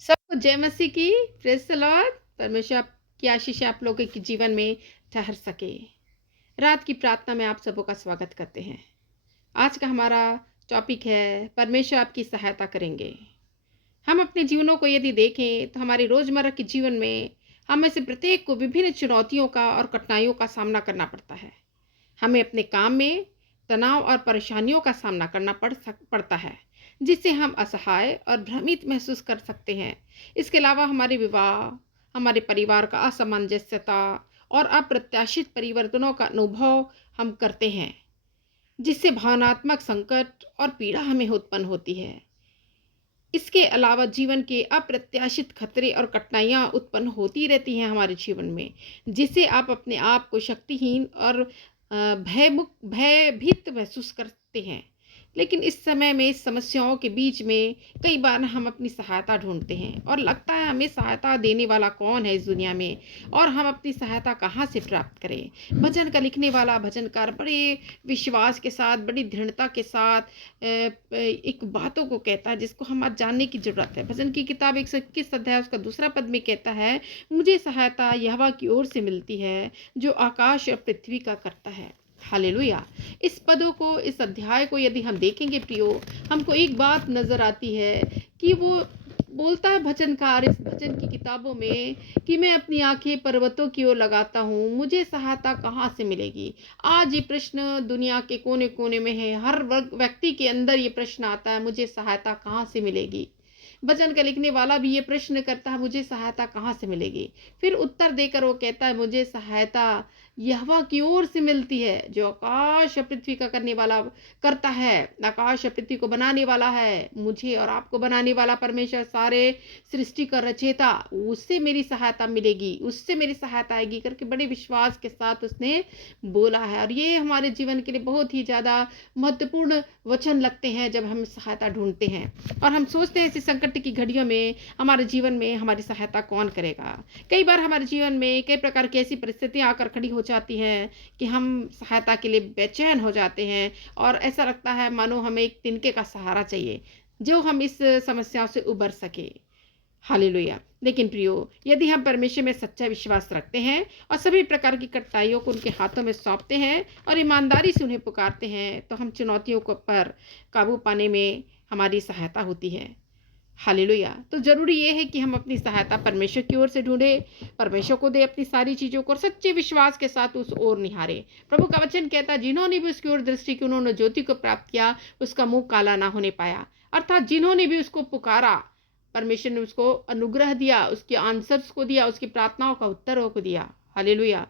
सबको जय मसीह की। Praise the Lord. परमेश्वर की आशीष आप लोगों के जीवन में ठहर सके। रात की प्रार्थना में आप सबों का स्वागत करते हैं। आज का हमारा टॉपिक है परमेश्वर आपकी सहायता करेंगे। हम अपने जीवनों को यदि देखें तो हमारे रोज़मर्रा के जीवन में हम में से प्रत्येक को विभिन्न चुनौतियों का और कठिनाइयों का सामना करना पड़ता है। हमें अपने काम में तनाव और परेशानियों का सामना करना पड़ता है, जिससे हम असहाय और भ्रमित महसूस कर सकते हैं। इसके अलावा हमारे विवाह, हमारे परिवार का असमंजसता और अप्रत्याशित परिवर्तनों का अनुभव हम करते हैं, जिससे भावनात्मक संकट और पीड़ा हमें उत्पन्न होती है। इसके अलावा जीवन के अप्रत्याशित खतरे और कठिनाइयाँ उत्पन्न होती रहती हैं हमारे जीवन में, जिससे आप अपने आप को शक्तिहीन और भयभीत महसूस करते हैं। लेकिन इस समय में इस समस्याओं के बीच में कई बार हम अपनी सहायता ढूंढते हैं और लगता है हमें सहायता देने वाला कौन है इस दुनिया में और हम अपनी सहायता कहाँ से प्राप्त करें। भजन का लिखने वाला भजनकार बड़े विश्वास के साथ, बड़ी दृढ़ता के साथ एक बातों को कहता है जिसको हम आज जानने की ज़रूरत है। भजन की किताब 121 अध्याय उसका दूसरा पद में कहता है, मुझे सहायता यहोवा की ओर से मिलती है जो आकाश और पृथ्वी का करता है। हालेलुया। इस पदों को, इस अध्याय को यदि हम देखेंगे प्रियो, हमको एक बात नज़र आती है कि वो बोलता है भजनकार इस भजन की किताबों में कि मैं अपनी आंखें पर्वतों की ओर लगाता हूँ, मुझे सहायता कहाँ से मिलेगी। आज ये प्रश्न दुनिया के कोने कोने में है, हर वर्ग व्यक्ति के अंदर ये प्रश्न आता है, मुझे सहायता कहाँ से मिलेगी। भजन का लिखने वाला भी ये प्रश्न करता है, मुझे सहायता कहाँ से मिलेगी। फिर उत्तर देकर वो कहता है, मुझे सहायता यहोवा की ओर से मिलती है जो आकाश और पृथ्वी का करने वाला करता है। आकाश और पृथ्वी को बनाने वाला है, मुझे और आपको बनाने वाला परमेश्वर, सारे सृष्टि का रचयिता, उससे मेरी सहायता मिलेगी, उससे मेरी सहायता आएगी करके बड़े विश्वास के साथ उसने बोला है। और ये हमारे जीवन के लिए बहुत ही ज़्यादा महत्वपूर्ण वचन लगते हैं जब हम सहायता ढूंढते हैं और हम सोचते हैं ऐसी संकट की घड़ियों में हमारे जीवन में हमारी सहायता कौन करेगा। कई बार हमारे जीवन में कई प्रकार की ऐसी परिस्थितियां आकर खड़ी हो जाती हैं कि हम सहायता के लिए बेचैन हो जाते हैं और ऐसा लगता है मानो हमें एक तिनके का सहारा चाहिए जो हम इस समस्याओं से उबर सके। हालेलुया। लेकिन प्रियो, यदि हम परमेश्वर में सच्चा विश्वास रखते हैं और सभी प्रकार की कठिनाइयों को उनके हाथों में सौंपते हैं और ईमानदारी से उन्हें पुकारते हैं, तो हम चुनौतियों को पर काबू पाने में हमारी सहायता होती है। हालेलुया। तो ज़रूरी ये है कि हम अपनी सहायता परमेश्वर की ओर से ढूंढें, परमेश्वर को दे अपनी सारी चीज़ों को और सच्चे विश्वास के साथ उस ओर निहारें। प्रभु का वचन कहता है, जिन्होंने भी उसकी ओर दृष्टि की, उन्होंने ज्योति को प्राप्त किया, उसका मुंह काला ना होने पाया। अर्थात जिन्होंने भी उसको पुकारा, परमेश्वर ने उसको अनुग्रह दिया, उसके आंसर्स को दिया, उसकी प्रार्थनाओं का उत्तरों को दिया। हालेलुया।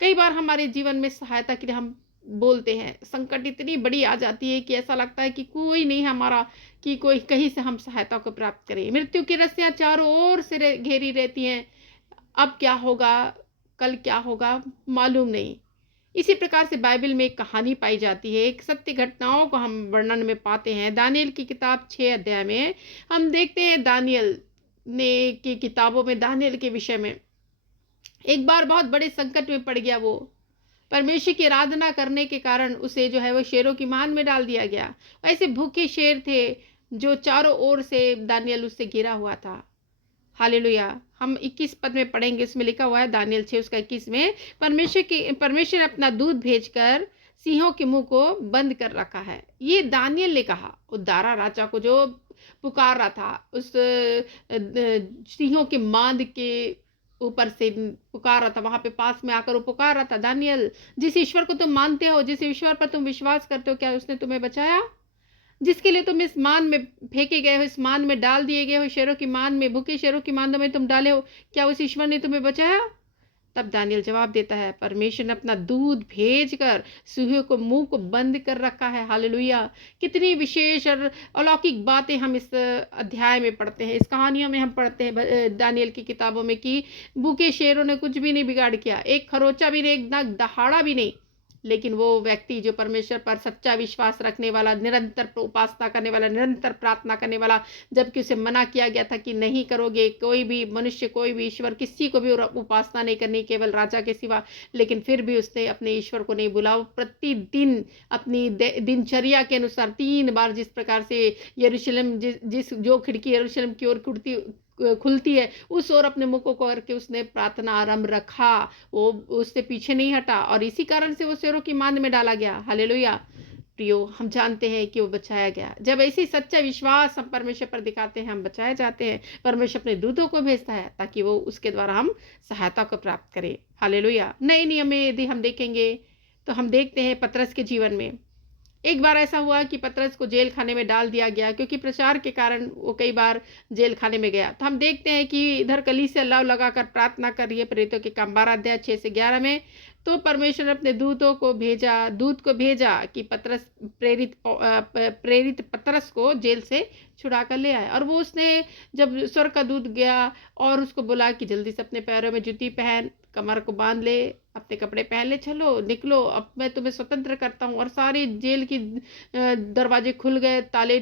कई बार हमारे जीवन में सहायता के लिए हम बोलते हैं, संकट इतनी बड़ी आ जाती है कि ऐसा लगता है कि कोई नहीं हमारा, कि कोई कहीं से हम सहायता को प्राप्त करें। मृत्यु की रस्सियाँ चारों ओर से घेरी रहती हैं। अब क्या होगा, कल क्या होगा, मालूम नहीं। इसी प्रकार से बाइबल में एक कहानी पाई जाती है, एक सत्य घटनाओं को हम वर्णन में पाते हैं। दानियल की किताब 6 अध्याय में हम देखते हैं दानियल ने की किताबों में दानियल के विषय में एक बार बहुत बड़े संकट में पड़ गया। वो परमेश्वर की आराधना करने के कारण उसे जो है वो शेरों की मान में डाल दिया गया। ऐसे भूखे शेर थे जो चारों ओर से दानियल उससे घिरा हुआ था। हालेलुया। हम 21 पद में पढ़ेंगे, इसमें लिखा हुआ है दानियल 6 उसका 21 में, परमेश्वर ने अपना दूध भेजकर सिंहों के मुंह को बंद कर रखा है। ये दानियल ने कहा, उद्धारा राजा को जो पुकार रहा था, उस सिंहों के मांद के ऊपर से पुकार रहा था, वहां पे पास में आकर वो पुकार रहा था, दानियल, जिस ईश्वर को तुम मानते हो, जिस ईश्वर पर तुम विश्वास करते हो, क्या उसने तुम्हें बचाया? जिसके लिए तुम इस मान में फेंके गए हो, इस मान में डाल दिए गए हो, शेरों की मान में, भूखे शेरों की मांदों में तुम डाले हो, क्या उस ईश्वर ने तुम्हें बचाया? तब दानियल जवाब देता है, परमेश्वर ने अपना दूध भेज कर सूहे को मुंह को बंद कर रखा है। हालेलुया। कितनी विशेष और अलौकिक बातें हम इस अध्याय में पढ़ते हैं, इस कहानियों में हम पढ़ते हैं दानियल की किताबों में कि भूखे शेरों ने कुछ भी नहीं बिगाड़ किया, एक खरोचा भी नहीं, एक नग दहाड़ा भी नहीं। लेकिन वो व्यक्ति जो परमेश्वर पर सच्चा विश्वास रखने वाला, निरंतर उपासना करने वाला, निरंतर प्रार्थना करने वाला, जबकि उसे मना किया गया था कि नहीं करोगे, कोई भी मनुष्य, कोई भी ईश्वर, किसी को भी उपासना नहीं करनी, केवल राजा के सिवा, लेकिन फिर भी उसने अपने ईश्वर को नहीं भूला। वो प्रतिदिन अपनी दिनचर्या के अनुसार 3 बार, जिस प्रकार से यरूशलेम जिस जिस जो खिड़की यरूशलेम की ओर खुलती खुलती है, उस ओर अपने मुँह को करके उसने प्रार्थना आरंभ रखा। वो उससे पीछे नहीं हटा और इसी कारण से वो शेरों की माँद में डाला गया। हालेलुया! प्रियो, हम जानते हैं कि वो बचाया गया। जब ऐसे ही सच्चा विश्वास हम परमेश्वर पर दिखाते हैं, हम बचाए जाते हैं। परमेश्वर अपने दूतों को भेजता है ताकि वो उसके द्वारा हम सहायता को प्राप्त करें। हालेलुया! नए नियम में यदि हम देखेंगे, तो हम देखते हैं पतरस के जीवन में एक बार ऐसा हुआ कि पतरस को जेल खाने में डाल दिया गया क्योंकि प्रचार के कारण वो कई बार जेल खाने में गया। तो हम देखते हैं कि इधर कलीसिया लव लगाकर प्रार्थना कर रही है, प्रेरितों के काम 12 अध्याय 6 से 11 में। तो परमेश्वर ने अपने दूत को भेजा कि प्रेरित पतरस को जेल से छुड़ा कर ले आए। और वो उसने जब स्वर्ग का दूत गया और उसको बोला कि जल्दी से अपने पैरों में जूती पहन, कमर को बांध ले, अपने कपड़े पहन ले, चलो निकलो, अब मैं तुम्हें स्वतंत्र करता हूँ। और सारी जेल की दरवाजे खुल गए, ताले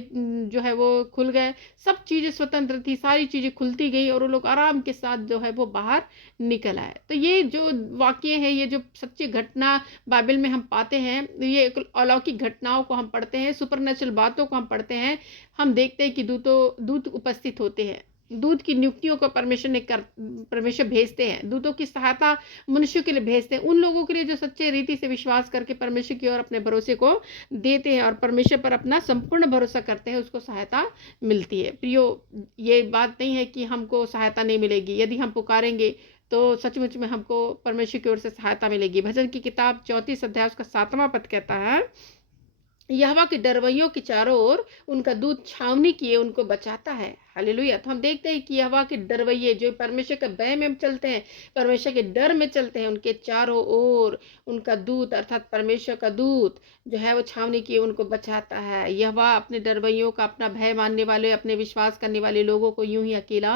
जो है वो खुल गए, सब चीज़ें स्वतंत्र थी, सारी चीज़ें खुलती गई और वो लोग आराम के साथ जो है वो बाहर निकल आए। तो ये जो वाक्य है, ये जो सच्ची घटना बाइबल में हम पाते हैं, ये एक अलौकिक घटनाओं को हम पढ़ते हैं, सुपरनेचुरल बातों को हम पढ़ते हैं। हम देखते हैं कि दूत उपस्थित होते हैं। दूत की नियुक्तियों को परमेश्वर भेजते हैं। दूतों की सहायता मनुष्यों के लिए भेजते हैं, उन लोगों के लिए जो सच्चे रीति से विश्वास करके परमेश्वर की ओर अपने भरोसे को देते हैं और परमेश्वर पर अपना संपूर्ण भरोसा करते हैं, उसको सहायता मिलती है। प्रियो, ये बात नहीं है कि हमको सहायता नहीं मिलेगी। यदि हम पुकारेंगे तो सचमुच में हमको परमेश्वर की ओर से सहायता मिलेगी। भजन की किताब 34 अध्याय उसका 7वां पद कहता है, यहोवा के डरवैयों के चारों ओर उनका दूत छावनी किए उनको बचाता है। हालेलुया! तो हम देखते हैं कि यहोवा के डरवैये जो परमेश्वर के भय में चलते हैं, परमेश्वर के डर में चलते हैं, उनके चारों ओर उनका दूत अर्थात परमेश्वर का दूत जो है वो छावनी किए उनको बचाता है। यहोवा अपने डरवैयों का, अपना भय मानने वाले, अपने विश्वास करने वाले लोगों को यूं ही अकेला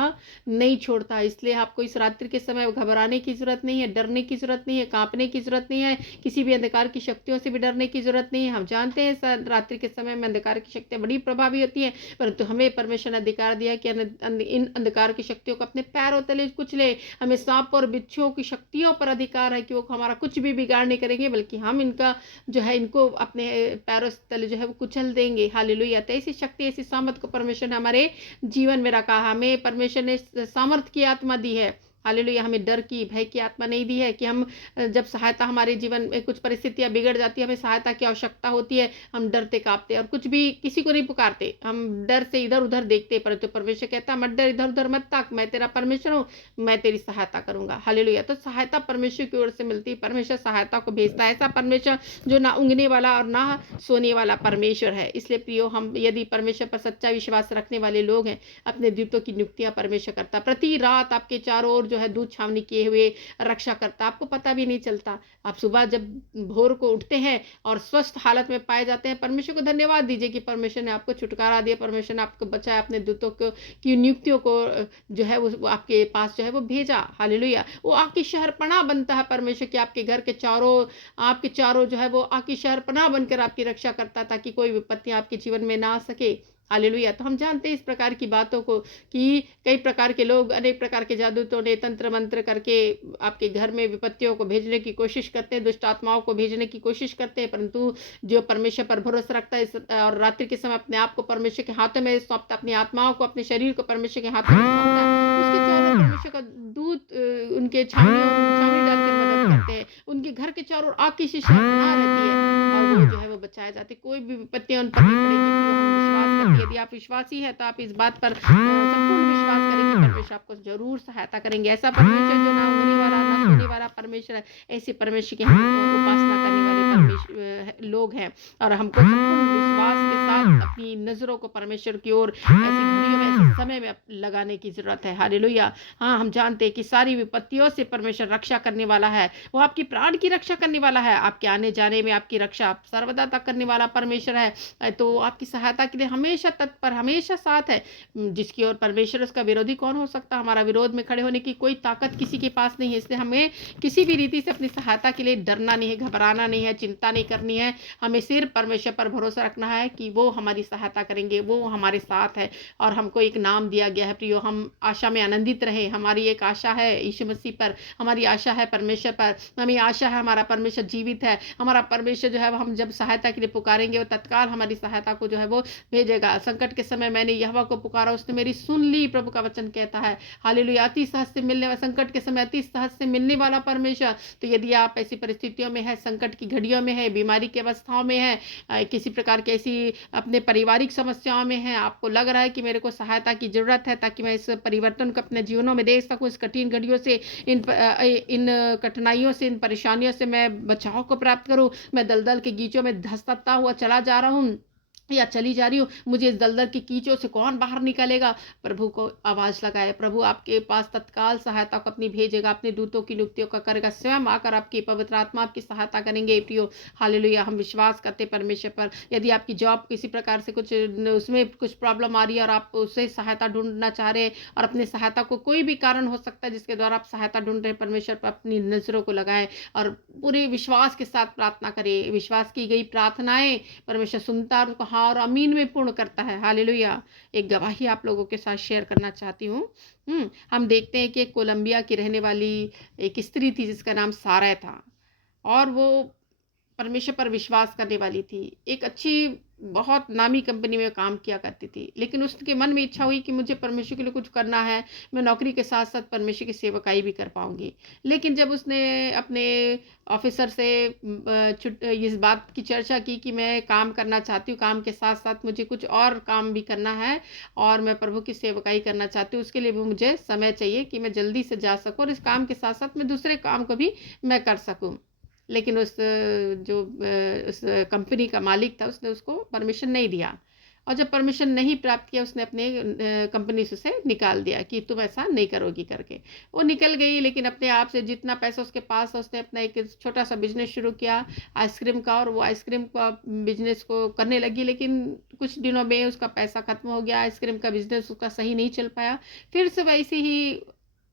नहीं छोड़ता। इसलिए आपको इस रात्रि के समय घबराने की जरूरत नहीं है, डरने की जरूरत नहीं है, कांपने की जरूरत नहीं है, किसी भी अंधकार की शक्तियों से भी डरने की जरूरत नहीं है। हम जानते हैं रात्रि के समय में अंधकार की शक्तियां बड़ी प्रभावी होती हैं, परंतु हमें परमेश्वर ने अधिकार दिया कि इन अंधकार की शक्तियों को अपने पैरों तले कुचले। हमें सांप और बिच्छुओं की शक्तियों पर अधिकार है कि वो हमारा कुछ भी बिगाड़ नहीं करेंगे, बल्कि हम इनका जो है इनको अपने पैरों तले जो है वो कुचल देंगे। हालेलुया! तो ऐसी शक्ति, ऐसी सामर्थ को परमेश्वर ने हमारे जीवन में रखा। हमें परमेश्वर ने सामर्थ की आत्मा दी है। हालेलुया! हमें डर की, भय की आत्मा नहीं दी है कि हम जब सहायता हमारे जीवन में कुछ परिस्थितियां बिगड़ जाती है, हमें सहायता की आवश्यकता होती है, हम डरते कांपते और कुछ भी किसी को नहीं पुकारते, हम डर से इधर उधर देखते। परंतु परमेश्वर कहता है, मत डर, इधर उधर मत ताक, मैं तेरा परमेश्वर हूँ, मैं तेरी सहायता करूंगा। हालेलुया! तो सहायता परमेश्वर की ओर से मिलती है। परमेश्वर सहायता को भेजता है, ऐसा परमेश्वर जो ना ऊँघने वाला और ना सोने वाला परमेश्वर है। इसलिए प्रियो, हम यदि परमेश्वर पर सच्चा विश्वास रखने वाले लोग हैं, अपने दूतों की नियुक्तियां परमेश्वर करता। प्रति रात आपके चारों ओर जो है दूत छावनी किए हुए रक्षा करता, आपको पता भी नहीं चलता। आप सुबह जब भोर को उठते हैं और स्वस्थ हालत में पाए जाते हैं, परमेश्वर को धन्यवाद दीजिए कि परमेश्वर ने आपको छुटकारा दिया, परमेश्वर ने आपको बचाया, अपने दूतों को की नियुक्तियों को जो है वो आपके पास जो है वो भेजा। हालेलुया! वो आपकी शहरपनाह बनता है परमेश्वर की, आपके घर के आपके चारों जो है वो आपकी शहरपनाह बनकर आपकी रक्षा करता, ताकि कोई विपत्ति आपके जीवन में ना आ सके। हालेलुया! तो हम जानते हैं इस प्रकार की बातों को कि कई प्रकार के लोग अनेक प्रकार के जादू टोने तंत्र मंत्र करके आपके घर में विपत्तियों को भेजने की कोशिश करते हैं, दुष्ट आत्माओं को भेजने की कोशिश करते हैं। परंतु जो परमेश्वर पर भरोसा रखता है और रात्रि के समय अपने आप को परमेश्वर के हाथों में सौंपता, अपनी आत्माओं को, अपने शरीर को परमेश्वर के हाथों में सौंपता है, उसके चारों परमेश्वर का दूत उनके छावनी डालकर मदद करते हैं। उनके घर के चारों ओर आग की शीशा बना रहती है और वो जो है वो बचाए जाते, कोई भी विपत्तियां उन पर नहीं पड़ेगी। हम विश्वास करते हैं, यदि आप विश्वासी है तो आप इस बात पर संपूर्ण विश्वास करें कि परमेश्वर आपको जरूर सहायता करेंगे। ऐसा परमेश्वर जो ना ऊँघने वाला ना सोने वाला परमेश्वर है, ऐसे परमेश्वर की हम उपासना करने वाले लोग हैं और हमको संपूर्ण विश्वास के साथ अपनी नजरों को परमेश्वर की ओर ऐसी घड़ियों में, ऐसे समय में लगाने की जरूरत है। हालेलुया! हाँ, हम जानते हैं कि सारी विपत्तियों से परमेश्वर रक्षा करने वाला है, वो आपकी प्राण की रक्षा करने वाला है, आपके आने जाने में आपकी रक्षा सर्वदा तक करने वाला परमेश्वर है। तो आपकी सहायता के लिए हमेशा तत्पर, हमेशा साथ है। जिसकी ओर परमेश्वर, उसका विरोधी कौन हो सकता? हमारा विरोध में खड़े होने की कोई ताकत किसी के पास नहीं है। इसलिए हमें किसी भी रीति से अपनी सहायता के लिए डरना नहीं है, घबराना नहीं है, चिंता नहीं करनी छोड़नी है। हमें सिर्फ़ परमेश्वर पर भरोसा रखना है कि वो हमारी सहायता करेंगे, वो हमारे साथ है और हमको एक नाम दिया गया है प्रियो, हम आशा में आनंदित रहें। हमारी एक आशा है यीशु मसीह पर, हमारी आशा है परमेश्वर पर, हमें आशा है हमारा परमेश्वर जीवित है। हमारा परमेश्वर जो है वो हम जब सहायता के लिए पुकारेंगे, वो तत्काल हमारी सहायता को जो है वो भेजेगा। संकट के समय मैंने यहोवा को पुकारा, उसने मेरी सुन ली, प्रभु का वचन कहता है। हालेलुया! अति सहज से मिलने वाला, संकट के समय अति सहज से मिलने वाला परमेश्वर। तो यदि आप ऐसी परिस्थितियों में हैं, संकट की घड़ियों में हैं, बीमारी की अवस्थाओं में हैं, किसी प्रकार की ऐसी अपने पारिवारिक समस्याओं में हैं, आपको लग रहा है कि मेरे को सहायता की ज़रूरत है ताकि मैं इस परिवर्तन को अपने जीवनों में देख सकूँ, इस कठिन घड़ियों से, इन कठिनाइयों से, इन परेशानियों से मैं बचाव को प्राप्त करूँ। मैं दलदल के गीचों में धँसता हुआ चला जा रहा हूँ या चली जा रही हूँ, मुझे इस दलदल की कीचों से कौन बाहर निकालेगा? प्रभु को आवाज़ लगाए, प्रभु आपके पास तत्काल सहायता को अपनी भेजेगा, अपने दूतों की नियुक्तियों का करेगा, स्वयं आकर आपकी पवित्र आत्मा आपकी सहायता करेंगे प्रियो। हालेलुया! हम विश्वास करते परमेश्वर पर। यदि आपकी जॉब किसी प्रकार से कुछ उसमें कुछ प्रॉब्लम आ रही है और आप उससे सहायता ढूँढना चाह रहे हैं और अपनी सहायता को कोई भी कारण हो सकता है जिसके द्वारा आप सहायता ढूँढ रहे हैं, परमेश्वर पर अपनी नज़रों को लगाएँ और पूरे विश्वास के साथ प्रार्थना करें। विश्वास की गई प्रार्थनाएँ परमेश्वर सुनता है और उसको हाँ और आमीन में पूर्ण करता है। हालेलुया! एक गवाही आप लोगों के साथ शेयर करना चाहती हूँ। हम देखते हैं कि एक कोलंबिया की रहने वाली एक स्त्री थी जिसका नाम सारा था और वो परमेश्वर पर विश्वास करने वाली थी। एक अच्छी बहुत नामी कंपनी में काम किया करती थी। लेकिन उसके मन में इच्छा हुई कि मुझे परमेश्वर के लिए कुछ करना है, मैं नौकरी के साथ-साथ परमेश्वर की सेवकाई भी कर पाऊँगी। लेकिन जब उसने अपने ऑफ़िसर से इस बात की चर्चा की कि मैं काम करना चाहती हूँ, काम के साथ-साथ मुझे कुछ और काम भी करना है और मैं प्रभु की सेवकाई करना चाहती हूँ, उसके लिए भी मुझे समय चाहिए कि मैं जल्दी से जा सकूँ और इस काम के साथ-साथ मैं दूसरे काम को भी मैं कर सकूँ। लेकिन उस कंपनी का मालिक था उसने उसको परमिशन नहीं दिया और जब परमिशन नहीं प्राप्त किया उसने अपने कंपनी से उसे निकाल दिया कि तुम ऐसा नहीं करोगी करके। वो निकल गई लेकिन अपने आप से जितना पैसा उसके पास था उसने अपना एक छोटा-सा बिज़नेस शुरू किया आइसक्रीम का और वो आइसक्रीम का बिज़नेस को करने लगी लेकिन कुछ दिनों में उसका पैसा खत्म हो गया, आइसक्रीम का बिज़नेस उसका सही नहीं चल पाया। फिर से वैसी ही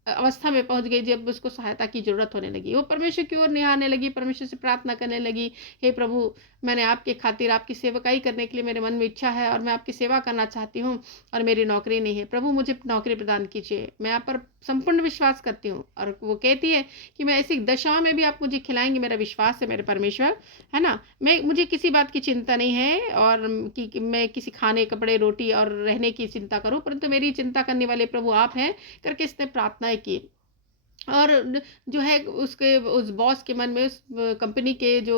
अवस्था में पहुँच गई जब उसको सहायता की ज़रूरत होने लगी। वो परमेश्वर की ओर निहारने लगी, परमेश्वर से प्रार्थना करने लगी, हे प्रभु मैंने आपकी खातिर आपकी सेवकाई करने के लिए मेरे मन में इच्छा है और मैं आपकी सेवा करना चाहती हूँ और मेरी नौकरी नहीं है। प्रभु मुझे नौकरी प्रदान कीजिए। मैं आप पर संपूर्ण विश्वास करती हूँ और वो कहती है कि मैं ऐसी दशा में भी आप मुझे खिलाएँगे, मेरा विश्वास है मेरे परमेश्वर, है ना? मुझे किसी बात की चिंता नहीं है और कि मैं किसी खाने, कपड़े, रोटी और रहने की चिंता करूँ, परंतु मेरी चिंता करने वाले प्रभु आप हैं, करके इसने प्रार्थनाएँ की। और जो है उसके उस बॉस के मन में उस कंपनी के जो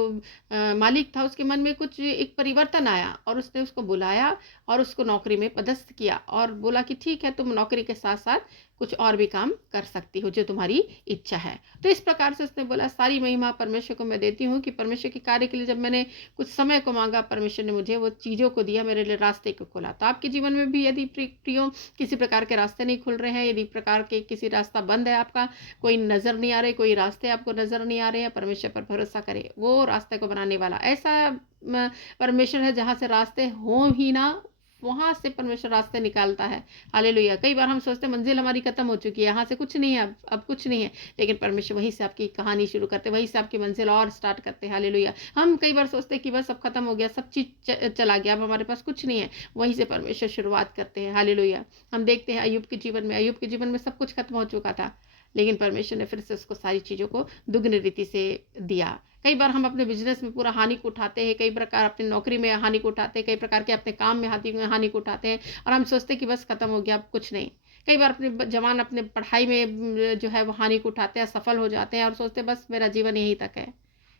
मालिक था उसके मन में कुछ एक परिवर्तन आया और उसने उसको बुलाया और उसको नौकरी में पदस्थ किया और बोला कि ठीक है तुम नौकरी के साथ साथ कुछ और भी काम कर सकती हो जो तुम्हारी इच्छा है। तो इस प्रकार से उसने बोला सारी महिमा परमेश्वर को मैं देती हूँ कि परमेश्वर के कार्य के लिए जब मैंने कुछ समय को मांगा परमेश्वर ने मुझे वो चीज़ों को दिया, मेरे लिए रास्ते को खोला। तो आपके जीवन में भी यदि प्रियो किसी प्रकार के रास्ते नहीं खुल रहे हैं, यदि प्रकार के किसी रास्ता बंद है आपका, कोई नज़र नहीं आ रहे, कोई रास्ते आपको नज़र नहीं आ रहे हैं, परमेश्वर पर भरोसा करें, वो रास्ते को बनाने वाला ऐसा परमेश्वर है जहाँ से रास्ते हों ही ना, वहाँ से परमेश्वर रास्ते निकालता है। हालेलुया! कई बार हम सोचते हैं मंजिल हमारी खत्म हो चुकी है, यहाँ से कुछ नहीं है अब कुछ नहीं है, लेकिन परमेश्वर वहीं से आपकी कहानी शुरू करते हैं, वहीं से आपकी मंजिल और स्टार्ट करते हैं। हालेलुया! हम कई बार सोचते हैं कि बस अब खत्म हो गया, सब चीज़ चला गया, अब हमारे पास कुछ नहीं है, वहीं से परमेश्वर शुरुआत करते हैं। हालेलुया! हम देखते हैं अय्यूब के जीवन में सब कुछ खत्म हो चुका था, लेकिन परमेश्वर ने फिर से उसको सारी चीज़ों को दुगनी रीति से दिया। कई बार हम अपने बिज़नेस में पूरा हानि को उठाते हैं, कई प्रकार अपनी नौकरी में हानि को उठाते हैं, कई प्रकार के अपने काम में हानि को उठाते हैं और हम सोचते हैं कि बस खत्म हो गया, अब कुछ नहीं। कई बार अपने जवान अपने पढ़ाई में जो है वो हानि को उठाते हैं, असफल हो जाते हैं और सोचते हैं बस मेरा जीवन यहीं तक है।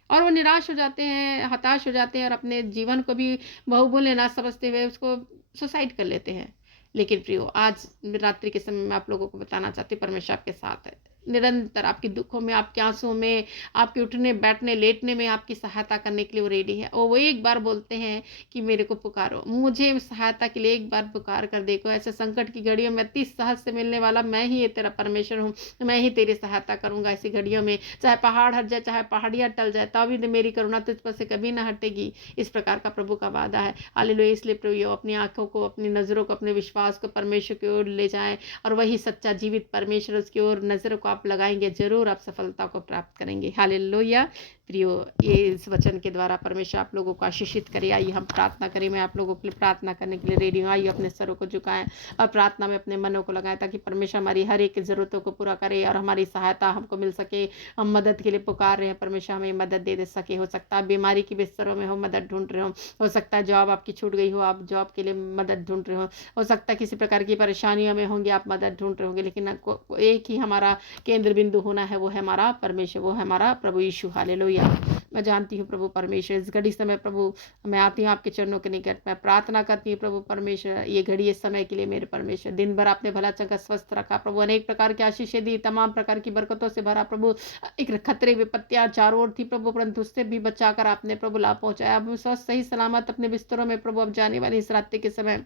और वो निराश हो जाते हैं, हताश हो जाते हैं और अपने जीवन को भी बहुमूल्य ना समझते हुए उसको सुसाइड कर लेते हैं। लेकिन प्रियो आज रात्रि के समय मैं आप लोगों को बताना चाहती हूँ परमेश्वर आपके साथ है। निरंतर आपके दुखों में, आपके आँसुओं में, आपके उठने, बैठने, लेटने में आपकी सहायता करने के लिए वो रेडी है। और वो एक बार बोलते हैं कि मेरे को पुकारो, मुझे सहायता के लिए एक बार पुकार कर देखो। ऐसे संकट की घड़ियों में अति सहज से मिलने वाला मैं ही तेरा परमेश्वर हूँ, मैं ही तेरी सहायता करूँगा ऐसी घड़ियों में। चाहे पहाड़ हट जाए, चाहे पहाड़ियाँ टल जाए, तभी तो मेरी करुणा तुझ पर से कभी ना हटेगी। इस प्रकार का प्रभु का वादा है। हालेलुया! इसलिए प्रियो अपनी आँखों को, अपनी नज़रों को, अपने विश्वास को परमेश्वर की ओर ले जाएँ और वही सच्चा जीवित परमेश्वर उसकी ओर नज़रों को आप लगाएँगे, ज़रूर आप सफलता को प्राप्त करेंगे। हालेलुया! प्रियो, ये इस वचन के द्वारा परमेश्वर आप लोगों को आशीषित करे। आइए हम प्रार्थना करें। मैं आप लोगों के लिए प्रार्थना करने के लिए रेडी हूँ। आइए अपने सरों को झुकाएं और प्रार्थना में अपने मनों को लगाएं, ताकि परमेश्वर हमारी हर एक ज़रूरतों को पूरा करे और हमारी सहायता हमको मिल सके। हम मदद के लिए पुकार रहे हैं, परमेश्वर हमें मदद दे सके। हो सकता है बीमारी की बिस्तरों में हो, मदद ढूंढ रहे हो सकता है जॉब आपकी छूट गई हो, आप जॉब के लिए मदद ढूंढ रहे हो सकता है किसी प्रकार की परेशानियों में होंगे, आप मदद ढूंढ रहे होंगे, लेकिन एक ही हमारा केंद्र बिंदु होना है, वो है हमारा परमेश्वर, वो है हमारा प्रभु यीशु। हालेलुया। मैं जानती हूँ प्रभु परमेश्वर, इस घड़ी समय प्रभु मैं आती हूँ आपके चरणों के निकट, मैं प्रार्थना करती हूँ प्रभु परमेश्वर, ये घड़ी इस समय के लिए मेरे परमेश्वर, दिन भर आपने भला चंगा स्वस्थ रखा प्रभु, अनेक प्रकार की आशीषें दी, तमाम प्रकार की बरकतों से भरा प्रभु। एक खतरे विपत्तियां चारों ओर थी प्रभु, परंतु उससे भी बचाकर आपने प्रभु लाभ पहुंचाया। अब स्वस्थ सही सलामत अपने बिस्तरों में प्रभु अब जाने वाली इस रात्रि के समय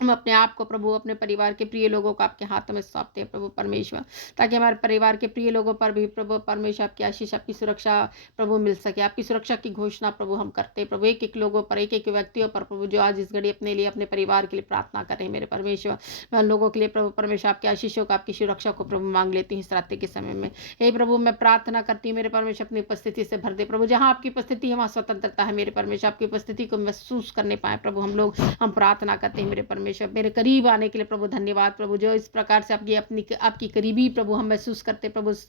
हम अपने आप को प्रभु, अपने परिवार के प्रिय लोगों को आपके हाथों में सौंपते हैं प्रभु परमेश्वर, ताकि हमारे परिवार के प्रिय लोगों पर भी प्रभु परमेश्वर आपकी आशीष, आपकी सुरक्षा प्रभु मिल सके। आपकी सुरक्षा की घोषणा प्रभु हम करते हैं प्रभु, एक एक लोगों पर, एक एक व्यक्तियों पर प्रभु, जो आज इस घड़ी अपने लिए, अपने परिवार के लिए प्रार्थना कर रहे हैं मेरे परमेश्वर। मैं उन लोगों के लिए प्रभु परमेश्वर आपकी आशीषों को, आपकी सुरक्षा को प्रभु मांग लेती हूँ इस रात्रि के समय में। हे प्रभु, मैं प्रार्थना करती हूँ मेरे परमेश्वर, अपनी उपस्थिति से भर दे प्रभु, जहाँ आपकी उपस्थिति है वहाँ स्वतंत्रता है मेरे परमेश्वर। आपकी उपस्थिति को महसूस करने पाए प्रभु हम लोग, हम प्रार्थना करते हैं मेरे परमेश्वर। मेरे करीब आने के लिए प्रभु धन्यवाद प्रभु, जो इस प्रकार से आपकी करीबी प्रभु हम महसूस करते प्रभु, उस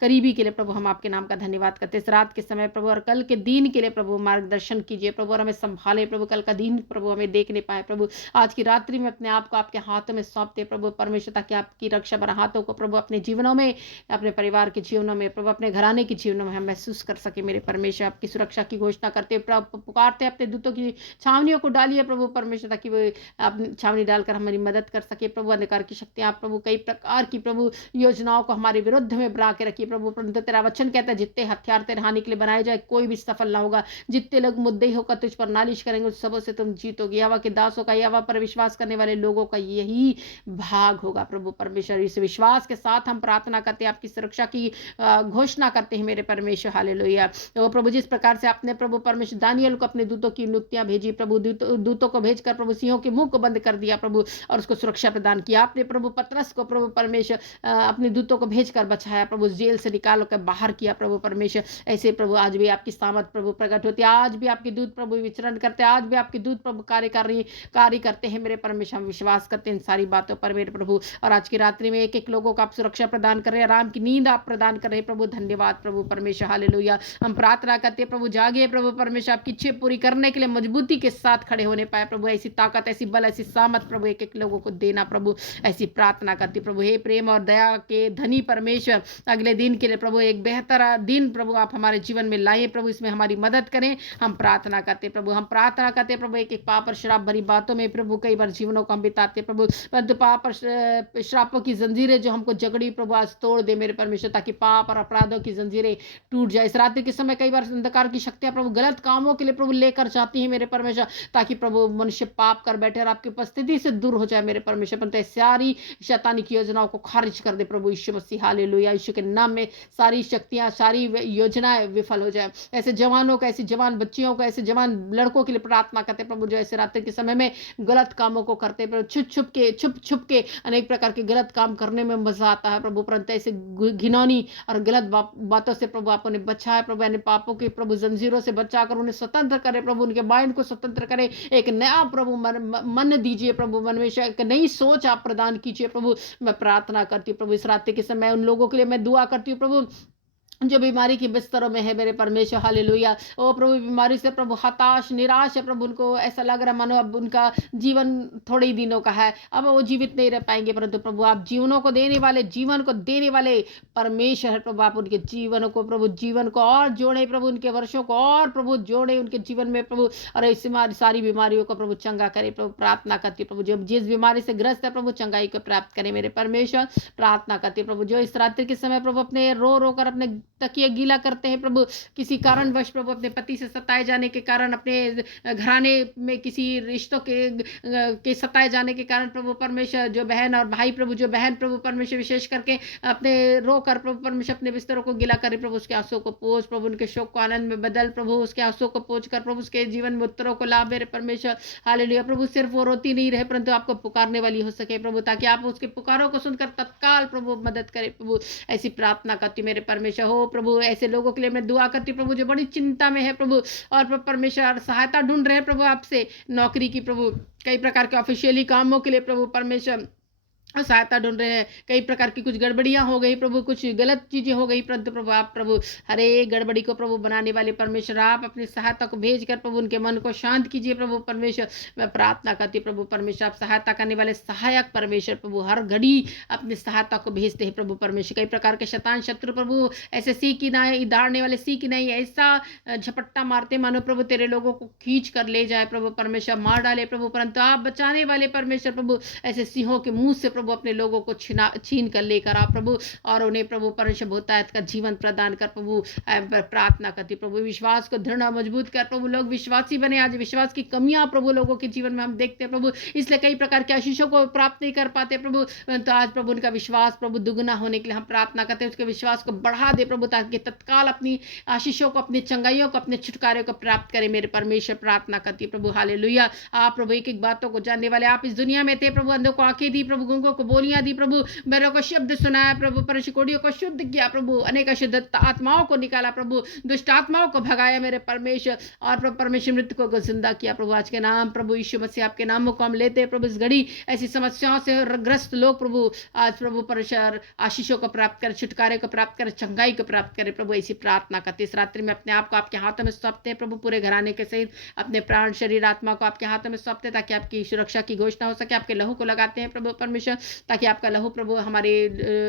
करीबी के लिए प्रभु हम आपके नाम का धन्यवाद करते इस रात के समय प्रभु, और कल के दिन के लिए प्रभु मार्गदर्शन कीजिए प्रभु, और हमें संभाले प्रभु, कल का दिन प्रभु हमें देखने पाए प्रभु। आज की रात्रि में अपने आप को आपके हाथों में सौंपते प्रभु परमेश्वर, ताकि आपकी रक्षा भरा हाथों को प्रभु अपने जीवनों में, अपने परिवार के जीवनों में प्रभु, अपने घराने के जीवनों में हम महसूस कर सके मेरे परमेश्वर। आपकी सुरक्षा की घोषणा करते प्रभु, पुकारते अपने दूतों की छावनियों को डालिए प्रभु परमेश्वर, ताकि वो अपनी छावनी डालकर हमारी मदद कर सके प्रभु। अंधकार की शक्तियां प्रभु, कई प्रकार की प्रभु योजनाओं को हमारे विरुद्ध में बना के रखिए प्रभु, परंतु तेरा वचन कहता है जितने हथियार तेरे हानि के लिए बनाए जाए कोई भी सफल ना होगा। जितने लोग मुद्दे होकर तुझ पर नालिश करेंगे उस सबों से तुम जीतोगे। यहोवा के दासों का, यहोवा पर विश्वास करने वाले लोगों का यही भाग होगा प्रभु परमेश्वर। इस विश्वास के साथ हम प्रार्थना करते हैं, आपकी सुरक्षा की घोषणा करते हैं मेरे परमेश्वर। हालेलुया। तो प्रभु, जिस प्रकार से आपने प्रभु परमेश्वर दानियल को अपने दूतों की नियुक्तियां भेजी प्रभु, दूतों को भेजकर प्रभु सिंहों के मुंह को बंद कर दिया प्रभु, और उसको सुरक्षा प्रदान किया आपने प्रभु। पतरस को प्रभु परमेश्वर अपने दूतों को भेजकर बचाया प्रभु, जेल से निकाल कर बाहर किया प्रभु परमेश्वर। ऐसे प्रभु आज भी आपकी सामर्थ प्रभु प्रकट होती है, आज भी आपके दूत प्रभु विचरण करते हैं, आज भी आपके दूत प्रभु कार्य करते हैं मेरे परमेश्वर। हम विश्वास करते हैं इन सारी बातों पर मेरे प्रभु, और आज की रात्रि में एक एक लोगों को आप सुरक्षा प्रदान कर रहे हैं, आराम की नींद आप प्रदान कर रहे हैं प्रभु। धन्यवाद प्रभु परमेश्वर। हालेलुया। हम प्रार्थना करते हैं प्रभु, जागिए प्रभु परमेश्वर, आपकी इच्छा पूरी करने के लिए मजबूती के साथ खड़े होने पाए प्रभु। ऐसी ताकत, ऐसी बल, ऐसी सामर्थ प्रभु एक एक लोगों को देना प्रभु, ऐसी प्रार्थना करती प्रभु। हे प्रेम और दया के धनी परमेश्वर, अगले दिन के लिए प्रभु एक बेहतर दिन प्रभु आप हमारे जीवन में लाए प्रभु, इसमें हमारी मदद करें। हम प्रार्थना करते प्रभु, हम प्रार्थना करते प्रभु, एक एक पाप और श्राप भरी बातों में प्रभु कई बार जीवनों को हम बिताते प्रभु, परंतु पाप और श्रापों की जंजीरें जो हमको जगड़ी प्रभु आज तोड़ दे मेरे परमेश्वर, ताकि पाप और अपराधों की जंजीरें टूट जाए। इस रात्रि के समय कई बार अंधकार की शक्तियां प्रभु गलत कामों के लिए प्रभु लेकर जाती है मेरे परमेश्वर, ताकि प्रभु मनुष्य पाप कर बैठे और आपकी उपस्थिति से दूर हो जाए मेरे परमेश्वर। परंतु सारी शैतानी की योजनाओं को खारिज कर दे प्रभु यीशु मसीह। हालेलुया। यीशु के नाम में सारी शक्तियां, सारी योजनाएं विफल हो जाए। ऐसे जवानों का, ऐसी जवान बच्चियों का, ऐसे जवान लड़कों के लिए प्रार्थना करते प्रभु, जो ऐसे रात्रि के समय में गलत कामों को करते प्रभु, छुप छुप के अनेक प्रकार के गलत काम करने में मजा आता है प्रभु, परंतु ऐसे घिनौनी और गलत बातों से प्रभु आप उन्हें बचाए प्रभु, यानी पापों के प्रभु जंजीरों से बचाकर उन्हें स्वतंत्र करे प्रभु, उनके माइंड को स्वतंत्र करे। एक नया प्रभु मन दीजिए प्रभु, मन में एक नई सोच आप प्रदान कीजिए प्रभु। मैं प्रार्थना करती हूँ प्रभु, इस रात्रि के समय उन लोगों के लिए मैं दुआ करती हूँ प्रभु जो बीमारी की बिस्तरों में है मेरे परमेश्वर। हालेलुया। ओ प्रभु, बीमारी से प्रभु हताश, निराश है प्रभु, उनको ऐसा लग रहा मानो अब उनका जीवन थोड़े ही दिनों का है, अब वो जीवित नहीं रह पाएंगे, परंतु प्रभु आप जीवनों को देने वाले, जीवन को देने वाले परमेश्वर है प्रभु। आप उनके जीवन को प्रभु, जीवन को और जोड़े प्रभु, उनके वर्षों को और प्रभु जोड़े उनके जीवन में प्रभु, और इस सारी बीमारियों को प्रभु चंगा करे प्रभु। प्रार्थना करती प्रभु, जो जिस बीमारी से ग्रस्त है प्रभु चंगाई को प्राप्त करे मेरे परमेश्वर। प्रार्थना करती प्रभु, जो इस रात्रि के समय प्रभु अपने रो रो कर अपने तकिए गीला करते हैं प्रभु, किसी कारणवश प्रभु अपने पति से सताए जाने के कारण, अपने घराने में किसी रिश्तों के सताए जाने के कारण प्रभु परमेश्वर, जो बहन और भाई प्रभु, जो बहन प्रभु परमेश्वर विशेष करके अपने रो कर प्रभु परमेश्वर अपने बिस्तरों को गीला करे प्रभु, उसके आंसुओं को पोंछ प्रभु, उनके शोक को आनंद में बदल प्रभु, उसके आंसुओं को पोंछ कर प्रभु उसके जीवन में उत्तरों को ला मेरे परमेश्वर। हालेलुया। प्रभु सिर्फ वो रोती नहीं रहे, परंतु आपको पुकारने वाली हो सके प्रभु, ताकि आप उसके पुकारों को सुनकर तत्काल तत्काल प्रभु मदद करे प्रभु। ऐसी प्रार्थना करती हूँ मेरे परमेश्वर। हो प्रभु, ऐसे लोगों के लिए मैं दुआ करती हूँ प्रभु जो बड़ी चिंता में है प्रभु, और प्रभु परमेश्वर सहायता ढूंढ रहे हैं प्रभु आपसे नौकरी की प्रभु, कई प्रकार के ऑफिशियली कामों के लिए प्रभु परमेश्वर सहायता ढूंढ रहे हैं। कई प्रकार की कुछ गड़बड़ियां हो गई प्रभु, कुछ गलत चीजें हो गई परंतु प्रभु आप प्रभु हर एक गड़बड़ी को प्रभु बनाने वाले परमेश्वर, आप अपनी सहायता को भेज कर प्रभु उनके मन को शांत कीजिए प्रभु परमेश्वर। मैं प्रार्थना करती हूँ प्रभु परमेश्वर, आप सहायता करने वाले सहायक परमेश्वर प्रभु हर घड़ी अपनी सहायता को भेजते हैं प्रभु परमेश्वर। कई प्रकार के शैतान शत्रु प्रभु ऐसे सी की नहीं दाड़ने वाले, सी की नहीं ऐसा झपट्टा मारते मानो प्रभु तेरे लोगों को खींच कर ले जाए प्रभु परमेश्वर, मार डाले प्रभु, परंतु आप बचाने वाले परमेश्वर प्रभु ऐसे सिंहों के मुंह से प्रभु अपने लोगों को छीन कर लेकर आ प्रभु, और उन्हें प्रभु परमेश्वर बहुतायत का जीवन प्रदान कर प्रभु। प्रार्थना करती प्रभु विश्वास को दृढ़ मजबूत कर प्रभु, लोग विश्वासी बने। आज विश्वास की कमियां प्रभु लोगों के जीवन में हम देखते हैं प्रभु, इसलिए कई प्रकार के आशीषों को प्राप्त नहीं कर पाते प्रभु। तो आज प्रभु उनका विश्वास प्रभु दुगना होने के लिए हम प्रार्थना करते हैं, उसके विश्वास को बढ़ा दे प्रभु, ताकि तत्काल अपनी आशीषों को, अपनी चंगाइयों को, अपने छुटकारे को प्राप्त करें मेरे परमेश्वर। प्रार्थना करती प्रभु हालेलुया। आप प्रभु एक एक बातों को जानने वाले, आप इस दुनिया में थे प्रभु, अंधों को आंखें दी प्रभु, गूंगों को बोलियां दी प्रभु, बैरों को शब्द सुनाया प्रभु, परशुकोड़ियों को शुद्ध किया प्रभु, अनेक अशुद्ध आत्माओं को निकाला प्रभु, दुष्ट आत्माओं को भगाया मेरे परमेश्वर, और प्रभु परमेश्वर मृतकों को जिंदा किया प्रभु। आज के नाम प्रभु यीशु मसीह आपके नामों को हम लेते हैं प्रभु। इस घड़ी ऐसी समस्याओं से ग्रस्त लोग प्रभु आज प्रभु परमेश्वर आशीषों को प्राप्त कर, छुटकारे को प्राप्त कर, चंगाई को प्राप्त करे प्रभु। ऐसी प्रार्थना करते इस रात्रि में अपने आप को आपके हाथों में सौंपते हैं प्रभु, पूरे घराने के सहित अपने प्राण शरीर आत्मा को आपके हाथों में सौंपते हैं, ताकि आपकी सुरक्षा की घोषणा हो सके। आपके लहू को लगाते हैं प्रभु परमेश्वर, ताकि आपका लहू प्रभु हमारे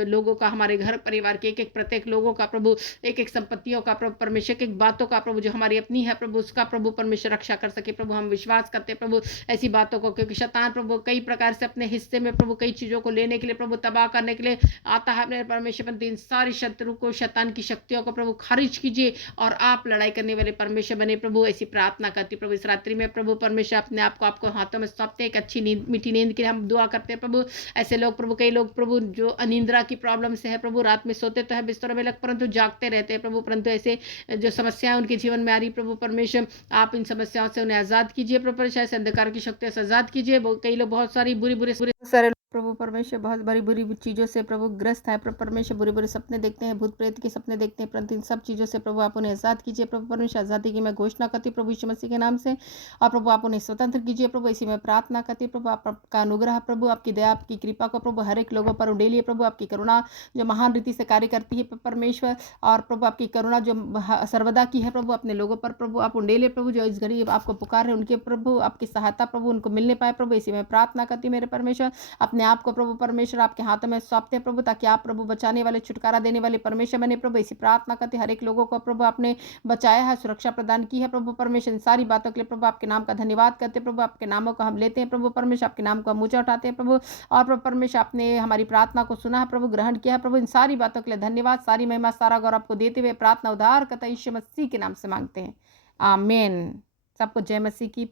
लोगों का, हमारे घर परिवार के एक एक प्रत्येक लोगों का प्रभु, एक एक संपत्तियों का प्रभु परमेश्वर, एक बातों का प्रभु जो हमारी अपनी है प्रभु, उसका प्रभु परमेश्वर रक्षा कर सके प्रभु। हम विश्वास करते प्रभु ऐसी बातों को, क्योंकि शैतान प्रभु कई प्रकार से अपने हिस्से में प्रभु कई चीजों को लेने के लिए प्रभु, तबाह करने के लिए आता है मेरे परमेश्वर। इन सारी शत्रु को, शैतान की शक्तियों को प्रभु खारिज कीजिए, और आप लड़ाई करने वाले परमेश्वर बने प्रभु। ऐसी प्रार्थना करती प्रभु इस रात्रि में प्रभु परमेश्वर, अपने आप को आपको हाथों में सौंपते, एक अच्छी नींद, मीठी नींद के लिए हम दुआ करते हैं प्रभु। ऐसे लोग प्रभु, कई लोग प्रभु जो अनिंद्रा की प्रॉब्लम से है प्रभु, रात में सोते तो है बिस्तरों में लग, परंतु जागते रहते हैं प्रभु, परंतु ऐसे जो समस्याएं उनके जीवन में आ रही प्रभु परमेश्वर, आप इन समस्याओं से उन्हें आजाद कीजिए प्रभु परमेश्वर, ऐसे अंधकार की शक्तियों से आजाद कीजिए। कई लोग बहुत सारी बुरी सारे प्रभु परमेश्वर बहुत बड़ी बुरी चीज़ों से प्रभु ग्रस्त है प्रभु परमेश्वर, बुरे बुरे सपने देखते हैं, भूत प्रेत के सपने देखते हैं, परंतु इन सब चीज़ों से प्रभु आप उन्हें आज़ाद कीजिए प्रभु परमेश्वर। आज़ादी की मैं घोषणा करती हूँ प्रभु यीशु मसीह के नाम से, और प्रभु आप उन्हें स्वतंत्र कीजिए प्रभु। इसी में प्रार्थना करती प्रभु, आपका अनुग्रह प्रभु, आपकी दया, आपकी कृपा को प्रभु हर एक लोगों पर उंडेलिए प्रभु। आपकी करुणा जो महान रीति से कार्य करती है परमेश्वर, और प्रभु आपकी करुणा जो सर्वदा की है प्रभु अपने लोगों पर प्रभु आप उंडेलिए प्रभु। जो इस घड़ी आपको पुकार है उनके प्रभु आपकी सहायता प्रभु उनको मिलने पाए प्रभु। इसी में प्रार्थना करती मेरे परमेश्वर, अपने आप को प्रभु परमेश्वर आपके हाथों में सौंपते हैं प्रभु, ताकि आप प्रभु बचाने वाले, छुटकारा देने वाले परमेश्वर बने प्रभु। इसी प्रार्थना करते हर एक लोगों को प्रभु आपने बचाया है, सुरक्षा प्रदान की है प्रभु परमेश्वर। इन सारी बातों के लिए प्रभु आपके नाम का धन्यवाद करते प्रभु। आपके नामों को हम लेते हैं प्रभु परमेश्वर, आपके नाम को हम ऊंचा उठाते हैं प्रभु, और प्रभु परमेश्वर आपने हमारी प्रार्थना को सुना है प्रभु, ग्रहण किया है प्रभु। इन सारी बातों के लिए धन्यवाद, सारी महिमा, सारा गौरव आपको देते हुए प्रार्थना उद्धारकर्ता यीशु मसीह के नाम से मांगते हैं, आमीन। सबको जय मसीह की।